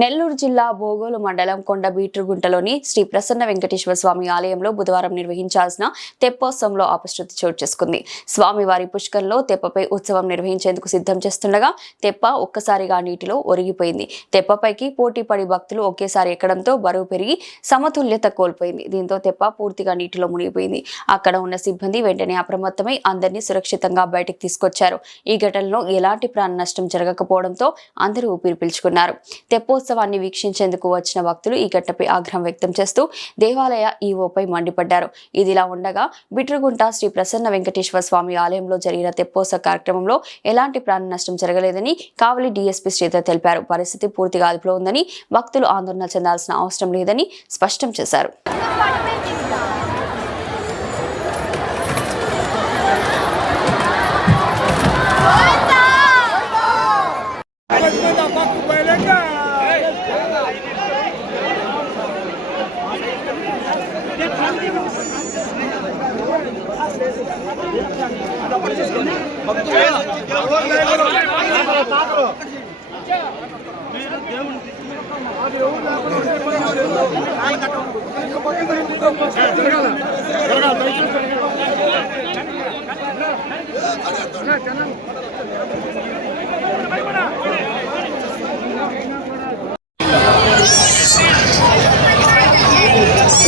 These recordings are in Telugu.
నెల్లూరు జిల్లా బోగోలు మండలం కొండబీట్రుగుంటలోని శ్రీ ప్రసన్న వెంకటేశ్వర స్వామి ఆలయంలో బుధవారం నిర్వహించాల్సిన తెప్పోత్సవంలో అపశృతి చోటు చేసుకుంది. స్వామివారి పుష్కరంలో తెప్పపై ఉత్సవం నిర్వహించేందుకు సిద్ధం చేస్తుండగా తెప్ప ఒక్కసారిగా నీటిలో ఒరిగిపోయింది. తెప్పపైకి పోటీ పడి భక్తులు ఒకేసారి ఎక్కడంతో బరువు పెరిగి సమతుల్యత కోల్పోయింది. దీంతో తెప్ప పూర్తిగా నీటిలో మునిగిపోయింది. అక్కడ ఉన్న సిబ్బంది వెంటనే అప్రమత్తమై అందరినీ సురక్షితంగా బయటకు తీసుకొచ్చారు. ఈ ఘటనలో ఎలాంటి ప్రాణ నష్టం జరగకపోవడంతో అందరూ ఊపిరి పీల్చుకున్నారు. తెప్పోత్సవాన్ని వీక్షించేందుకు వచ్చిన భక్తులు ఈ ఘటనపై ఆగ్రహం వ్యక్తం చేస్తూ దేవాలయ ఈవోపై మండిపడ్డారు. ఇదిలా ఉండగా బిట్రుగుంట శ్రీ ప్రసన్న వెంకటేశ్వర స్వామి ఆలయంలో జరిగిన తెప్పోత్సవ కార్యక్రమంలో ఎలాంటి ప్రాణ నష్టం జరగలేదని కావలి డీఎస్పీ శ్రీధర్ తెలిపారు. పరిస్థితి పూర్తిగా అదుపులో ఉందని, భక్తులు ఆందోళన చెందాల్సిన అవసరం లేదని స్పష్టం చేశారు.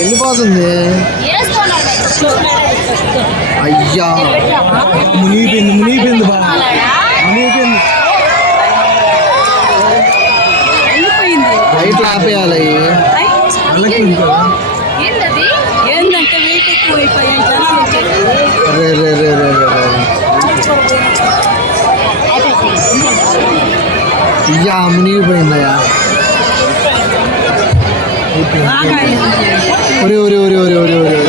వెళ్ళిపోతుంది. అయ్యా మునిగిపోయింది బా మునిగిపోయింది. లైట్లు ఆపేయాలి. అయ్యా మునిగిపోయిందయ్యా. ఒరే ఒరే ఒరే ఒరే ఒరే ఒరే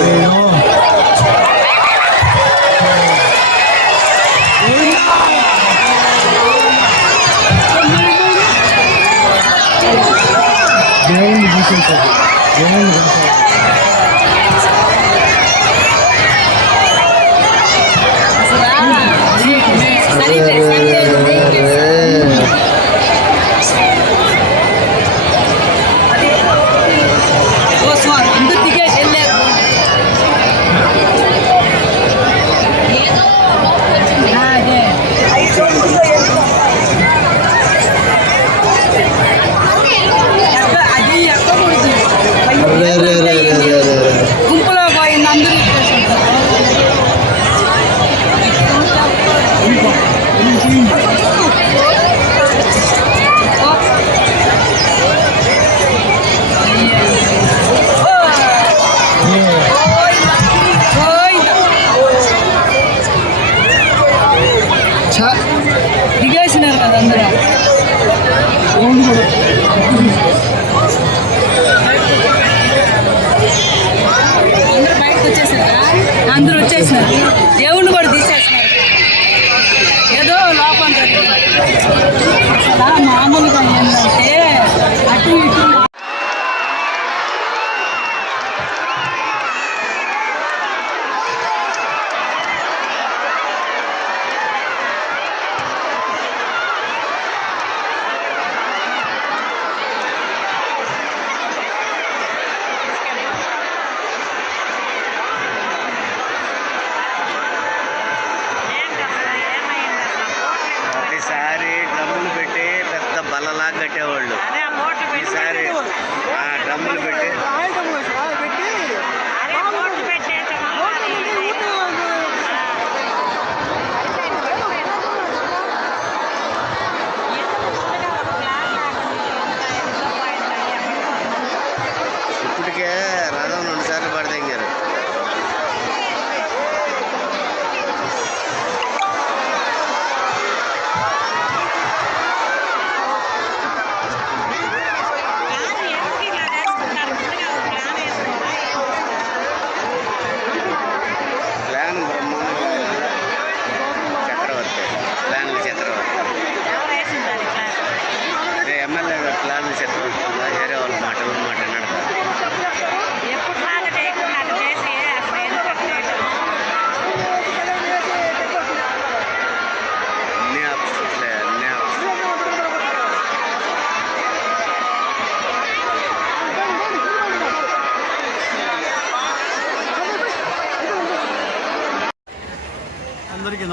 దిగేసినారు కదా అందరూ. అందరూ బయటకు వచ్చేసారా? అందరూ వచ్చేసినారు. దేవుణ్ణి కూడా తీసేసినారు. ఏదో లోపం జరిగింది. మామూలుగా ఏంటంటే అటు ఇటు బల్లలాగా కట్టేవాళ్ళు. ఈసారి డ్రమ్ములు పెట్టి ఇప్పటికే రథం 2 సార్లు పడదెంగారు.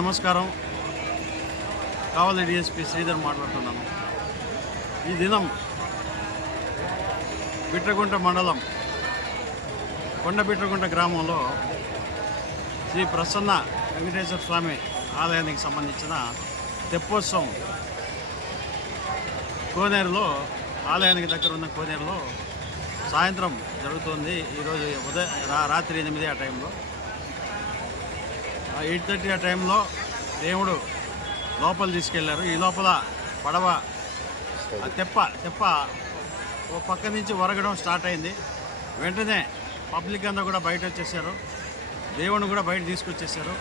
నమస్కారం. కావలి డిఎస్పి శ్రీధర్ మాట్లాడుతున్నాను. ఈ దినం బిట్రగుంట మండలం కొండబిట్రగుంట గ్రామంలో శ్రీ ప్రసన్న వెంకటేశ్వర స్వామి ఆలయానికి సంబంధించిన తెప్పోత్సవం కోనేరులో, ఆలయానికి దగ్గర ఉన్న కోనేరులో సాయంత్రం జరుగుతుంది. ఈరోజు రాత్రి 8 ఆ టైంలో, 8:30 ఆ టైంలో దేవుడు లోపల తీసుకెళ్లారు. ఈ లోపల పడవ తెప్ప ఓ పక్క నుంచి ఒరగడం స్టార్ట్ అయింది. వెంటనే పబ్లిక్ అంతా కూడా బయట వచ్చేసారు. దేవుడిని కూడా బయట తీసుకొచ్చేసారు.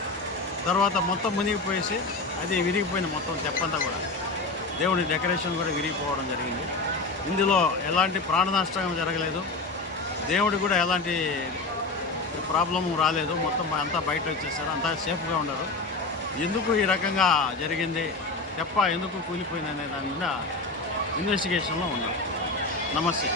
తర్వాత మొత్తం మునిగిపోయేసి అది విరిగిపోయింది. మొత్తం తెప్పంతా కూడా, దేవుడి డెకరేషన్ కూడా విరిగిపోవడం జరిగింది. ఇందులో ఎలాంటి ప్రాణ నష్టం జరగలేదు. దేవుడికి కూడా ఎలాంటి ప్రాబ్లం రాలేదు. మొత్తం అంతా బయట వచ్చేసారు. అంతా సేఫ్గా ఉన్నారు. ఎందుకు ఈ రకంగా జరిగింది, తెప్ప ఎందుకు కూలిపోయింది అనే దాని మీద ఇన్వెస్టిగేషన్లో ఉన్నారు. నమస్తే.